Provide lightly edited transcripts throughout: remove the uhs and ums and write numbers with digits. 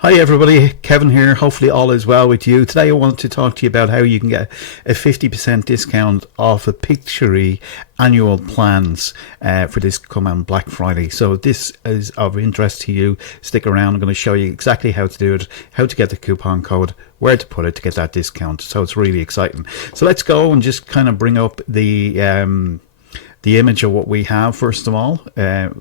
Hi everybody, Kevin here. Hopefully all is well with you. Today I wanted to talk to you about how you can get a 50% discount off a Pictory annual plans for this coming Black Friday. So if this is of interest to you, stick around. I'm going to show you exactly how to do it, how to get the coupon code, where to put it to get that discount. So it's really exciting. So let's go and just kind of bring up the image of what we have. First of all,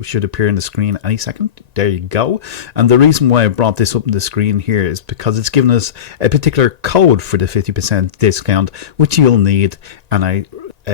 should appear in the screen any second. There you go. And the reason why I brought this up on the screen here is because it's given us a particular code for the 50% discount, which you'll need, and I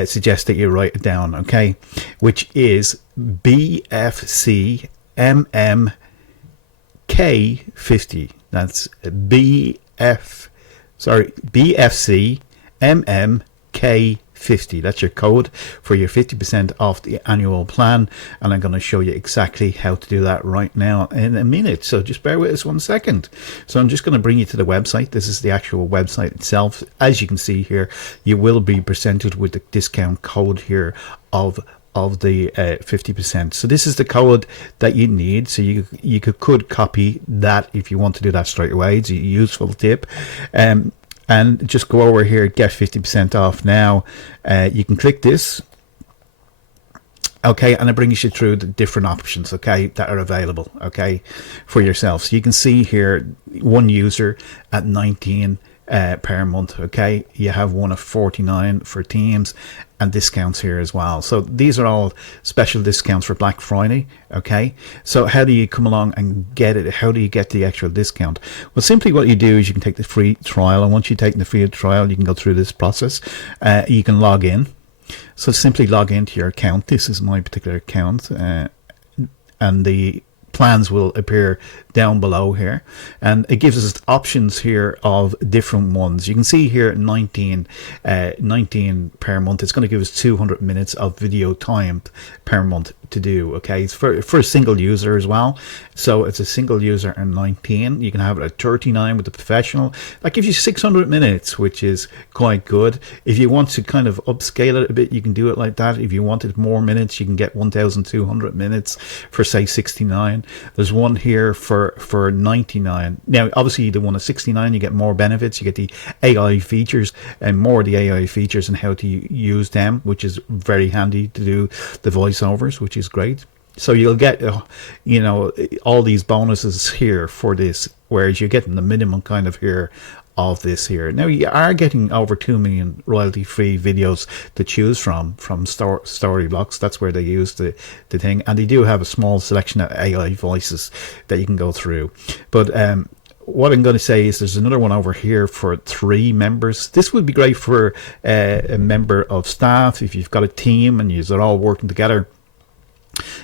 suggest that you write it down, okay? Which is BFCMMK50. That's BFCMMK50. That's your code for your 50% off the annual plan, and I'm going to show you exactly how to do that right now in a minute. So just bear with us 1 second. So I'm just going to bring you to the website. This is the actual website itself. As you can see here, you will be presented with the discount code here of the 50%. So this is the code that you need. So you could copy that if you want to do that straight away. It's a useful tip. And just go over here, get 50% off now. You can click this, okay, and it brings you through the different options, okay, that are available, okay, for yourself. So you can see here one user at 19 per month, okay. You have one of 49 for teams, and discounts here as well. So these are all special discounts for Black Friday, okay. So how do you come along and get it? How do you get the actual discount? Well, simply what you do is you can take the free trial, and once you take the free trial, you can go through this process. You can log in. So simply log into your account. This is my particular account, and the plans will appear down below here, and it gives us options here of different ones. You can see here 19 per month. It's going to give us 200 minutes of video time per month to do, okay. It's for a single user as well, so it's a single user and 19. You can have it at 39 with the professional. That gives you 600 minutes, which is quite good. If you want to kind of upscale it a bit, you can do it like that. If you wanted more minutes, you can get 1,200 minutes for say 69. There's one here for 99. Now obviously the one at 69, you get more benefits. You get the AI features, and more of the AI features and how to use them, which is very handy to do the voiceovers, which is great. So you'll get you know, all these bonuses here for this, whereas you're getting the minimum kind of here of this here. Now you are getting over 2 million royalty free videos to choose from Storyblocks. That's where they use the thing, and they do have a small selection of AI voices that you can go through. But what I'm going to say is there's another one over here for 3 members. This would be great for a member of staff. If you've got a team and you're all working together,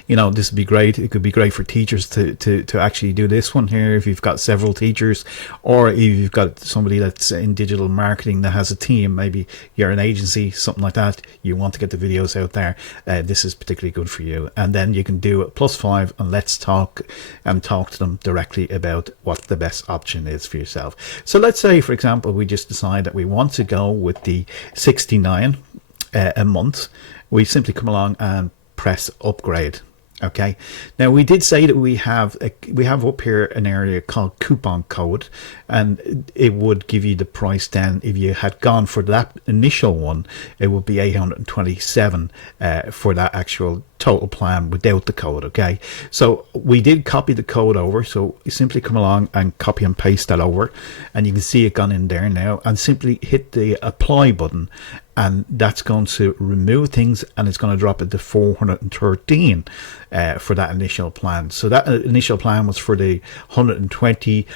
you know, this would be great. It could be great for teachers to actually do this one here if you've got several teachers, or if you've got somebody that's in digital marketing that has a team. Maybe you're an agency, something like that, you want to get the videos out there. This is particularly good for you. And then you can do it +5 and let's talk to them directly about what the best option is for yourself. So let's say, for example, we just decide that we want to go with the 69 a month. We simply come along and press upgrade, okay. Now we did say that we have up here an area called coupon code, and it would give you the price. Then if you had gone for that initial one, it would be 827 for that actual total plan without the code, okay. So we did copy the code over, so you simply come along and copy and paste that over, and you can see it gone in there now, and simply hit the apply button, and that's going to remove things, and it's going to drop it to 413 for that initial plan. So that initial plan was for the 120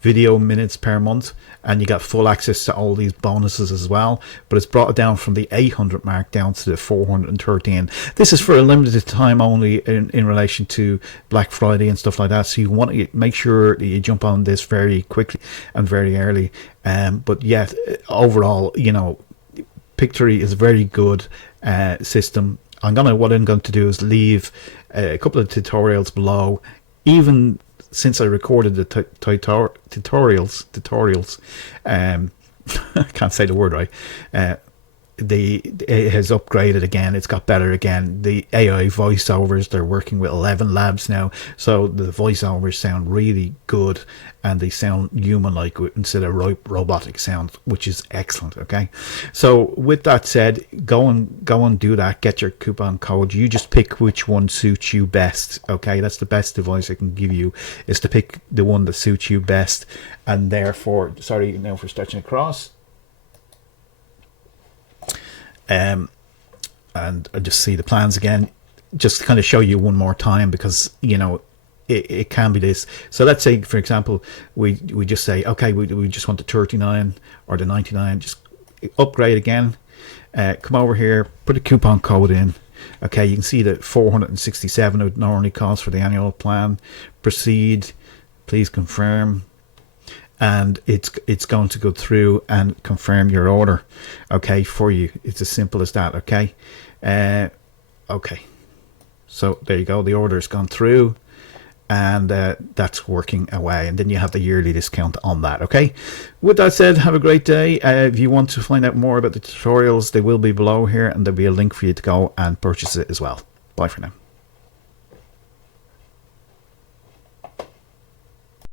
video minutes per month, and you got full access to all these bonuses as well, but it's brought it down from the 800 mark down to the 413. This is for a limited time only in relation to Black Friday and stuff like that, so you want to make sure that you jump on this very quickly and very early. But yeah, overall, you know, Pictory is a very good system. What I'm going to do is leave a couple of tutorials below. Even since I recorded the tutorials, I can't say the word right. it has upgraded again. It's got better again. The AI voiceovers, they're working with 11 labs now, so the voiceovers sound really good, and they sound human-like instead of robotic sound, which is excellent. Okay, so with that said, go and do that. Get your coupon code. You just pick which one suits you best. Okay, that's the best advice I can give you, is to pick the one that suits you best. And therefore, sorry now for stretching across. And I just see the plans again, just to kind of show you one more time, because you know it can be this. So let's say, for example, we just say, okay, we just want the 39 or the 99, just upgrade again. Come over here, put a coupon code in. Okay, you can see that 467 would normally cost for the annual plan. Proceed, please confirm, and it's going to go through and confirm your order, okay, for you. It's as simple as that. Okay, okay, so there you go, the order has gone through, and that's working away, and then you have the yearly discount on that. Okay, with that said, have a great day. If you want to find out more about the tutorials, they will be below here, and there'll be a link for you to go and purchase it as well. Bye for now.